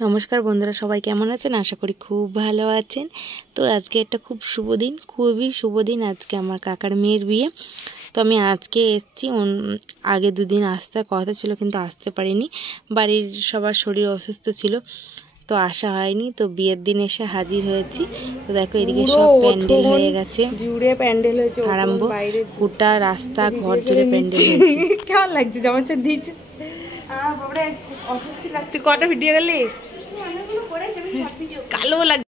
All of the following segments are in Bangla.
नमस्कार बंधुरा सबाई केमन आছেন आशा करी खूब भालो आছেন। तो आज के একটা খুব শুভ দিন, খুবই শুভ দিন। আজকে আমার কাকার মেয়ের বিয়ে। তো আমি আজকে এসেছি, আগে দুদিন আসতে কথা ছিল কিন্তু আসতে পারিনি, বাড়ির সবার শরীর অসুস্থ ছিল তো আসা হয়নি। তো বিয়ের দিন এসে হাজির হয়েছি। তো দেখো এদিকে সব প্যান্ডেল হয়ে গেছে, জুড়ে প্যান্ডেল হয়েছে আরম্ভ, গোটা রাস্তা ঘর জুড়ে প্যান্ডেল হয়েছে। কেমন লাগছে জামাটা দিয়েছি? বাবারে অস্বস্তি লাগছে। কটা ভিডিও গেলি? কালো লাগছে।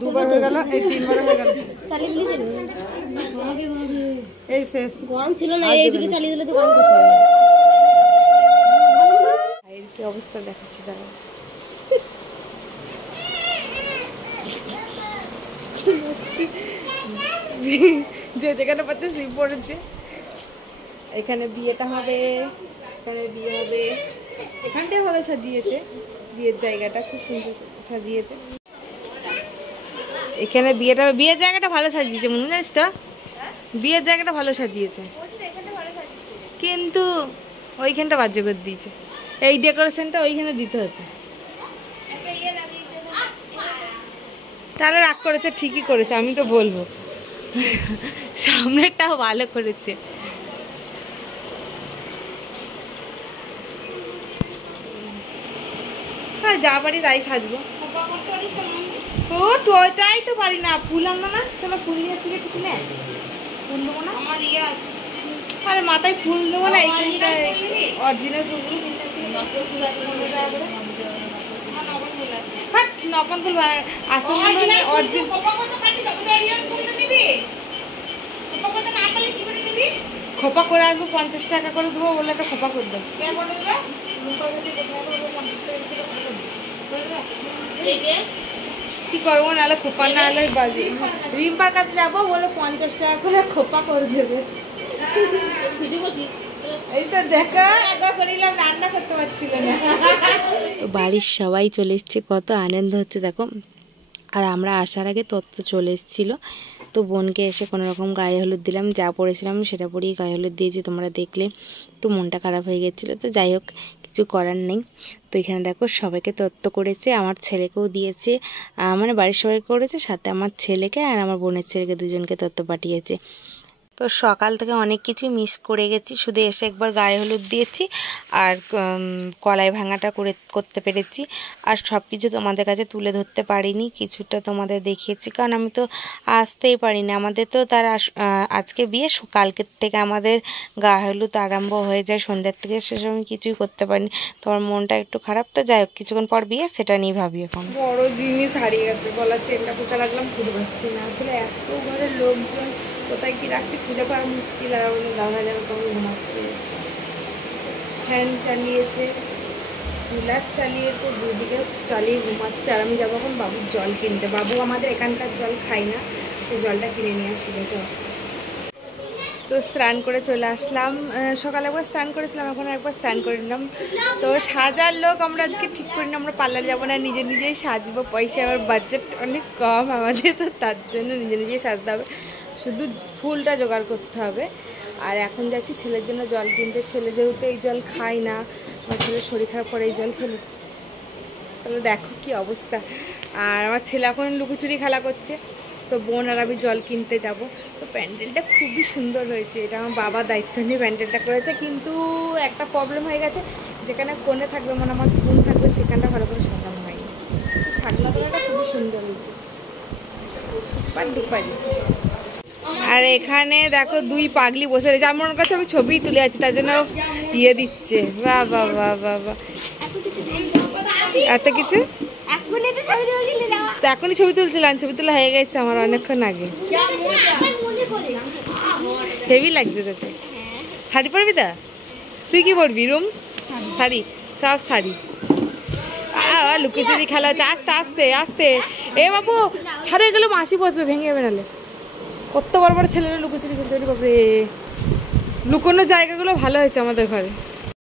দুবার হয়ে গেল, এই তিনবার হয়ে গেল। এই শেষ গরম ছিল না, এইদিকে চালিয়ে দিলে তো গরম করছে। এর কি অবস্থা দেখাচ্ছি দাঁড়া। যে যেখানে পাচ্ছে স্লিপ পড়েছে। এখানে বিয়েটা হবে, এখানে বিয়ে হবে, এখানটাই ভালো সাজিয়েছে, বিয়ের জায়গাটা খুব সুন্দর সাজিয়েছে। এখানে বিয়ের জায়গাটা ভালো সাজিয়েছে, মনে জানিস তো? বিয়ের জায়গাটা ভালো সাজিয়েছে কিন্তু ওইখানটা বাজে করে দিয়েছে। এই ডেকোরেশনটা ওইখানে দিতে হতো। তারা রাগ করেছে, ঠিকই করেছে, আমি তো বলবো সামনেরটাও ভালো করেছে। হ্যাঁ যা পারি তাই সাজবো। ও ওইটাই তো পারি না, ফুল আনবো না, চলো ফুল নিয়ে আসি। ঠিক না, ফুল দেবো না, আমার ইয়ে আছে। আরে মাথায় ফুল দেবো না, এইখানটা অরিজিনাল ফুলগুলো কিনতে আসি। নকল ফুল আসল অরিজিনাল। খোপা করে আসবো, 50 টাকা করে দেবো বলে একটা খোপা করে দেবো। কি করবো, নাহলে খোপা না হলে রিম্পার কাছে যাবো, বলে 50 টাকা করে খোপা করে দেবে। এই তো দেখো একবার করিলাম, রান্না করতে পারছিল না। তো বাড়ির সবাই চলে এসছে, কত আনন্দ হচ্ছে দেখো। আর আমরা আসার আগে তত্ত্ব চলে এসেছিল। তো বোনকে এসে কোনো রকম গায়ে হলুদ দিলাম, যা পরেছিলাম সেটা পরেই গায়ে হলুদ দিয়েছি। তোমরা দেখলে একটু মনটা খারাপ হয়ে গেছিলো, তো যাই হোক কিছু করার নেই। তো এখানে দেখো সবাইকে তত্ত্ব করেছে, আমার ছেলেকেও দিয়েছে, মানে বাড়ির সবাই করেছে, সাথে আমার ছেলেকে আর আমার বোনের ছেলেকে দুজনকে তত্ত্ব পাঠিয়েছে। তো সকাল থেকে অনেক কিছু মিস করে গেছি, শুধু এসে একবার গায়ে হলুদ দিয়েছি আর কলাই ভাঙাটা করতে পেরেছি। আর সব কিছু তোমাদের কাছে তুলে ধরতে পারিনি, কিছুটা তোমাদের দেখিয়েছি কারণ আমি তো আসতেই পারিনি। আমাদের তো তার আজকে বিয়ে, কালকের থেকে আমাদের গায়ে হলুদ আরম্ভ হয়ে যায়, সন্ধ্যার থেকে সেসব আমি কিছুই করতে পারিনি। তোমার মনটা একটু খারাপ, তো যাই হোক কিছুক্ষণ পর বিয়ে, সেটা নিয়ে ভাবি। এখন বড় জিনিস হারিয়ে গেছে, গলার চেনটা কোথায় রাখলাম খুঁজে পাচ্ছি না। আসলে এত ঘরের লোকজন কোথায় কি রাখছি খুঁজে পাওয়া মুশকিল। আর আমাদের দাদা যেন তখন ঘুমাচ্ছে, ফ্যান চালিয়েছে, কুলার চালিয়েছে, দুদিকে চালিয়ে ঘুমাচ্ছে। আর আমি যাবো এখন বাবুর জল কিনতে। বাবু আমাদের এখানকার জল খাই না, সেই জলটা কিনে নিয়ে আসি। তো স্নান করে চলে আসলাম, সকালে একবার স্নান করেছিলাম, এখন একবার স্নান করে নিলাম। তো সাজার লোক আমরা আজকে ঠিক করি না, আমরা পার্লার যাবো না, নিজে নিজেই সাজবো। পয়সা আমার বাজেট অনেক কম আমাদের, তো তার জন্য নিজে নিজেই সাজতে হবে, শুধু ফুলটা জোগাড় করতে হবে। আর এখন যাচ্ছি ছেলের জন্য জল কিনতে। ছেলে যেহেতু এই জল খায় না, আমার ছেলের শরীর খারাপ করে এই জল খেলে, তাহলে দেখো কি অবস্থা। আর আমার ছেলে এখন লুকোচুরি খেলা করছে, তো বোন আর আমি জল কিনতে যাব। তো প্যান্ডেলটা খুবই সুন্দর হয়েছে, এটা আমার বাবা দায়িত্ব নিয়ে প্যান্ডেলটা করেছে। কিন্তু একটা প্রবলেম হয়ে গেছে, যেখানে কোণে থাকবে মানে আমার বোন থাকবে, সেখানটা ভালো করে সাজানো হয়নি। ছাগলা তোলাটা খুবই সুন্দর হয়েছে, সুপার ডুপার। আর এখানে দেখো দুই পাগলি বসে রয়েছে, আমার কাছে আমি ছবি তুলে আছি, তার জন্য ইয়ে দিচ্ছে। বাহ বাহ বাহ বাহ বাহ, এত কিছু। তো এখনই ছবি তুলছিলাম, ছবি তোলা হয়ে গেছে আমার অনেকক্ষণ আগে। হেভি লাগছে তোকে। শাড়ি পরবি তা? তুই কি পরবি? রুম শাড়ি, সব শাড়ি। লুকোচুরি খেলা হচ্ছে, আস্তে আস্তে আস্তে। এ বাবু ছাড়ো, এগুলো মাসি বসবে, ভেঙে যাবে নাহলে। কত বড় বড় ছেলেরা লুকোচুরি খেলছে, বাপরে। লুকোনোর জায়গাগুলো ভালো হয়েছে আমাদের ঘরে।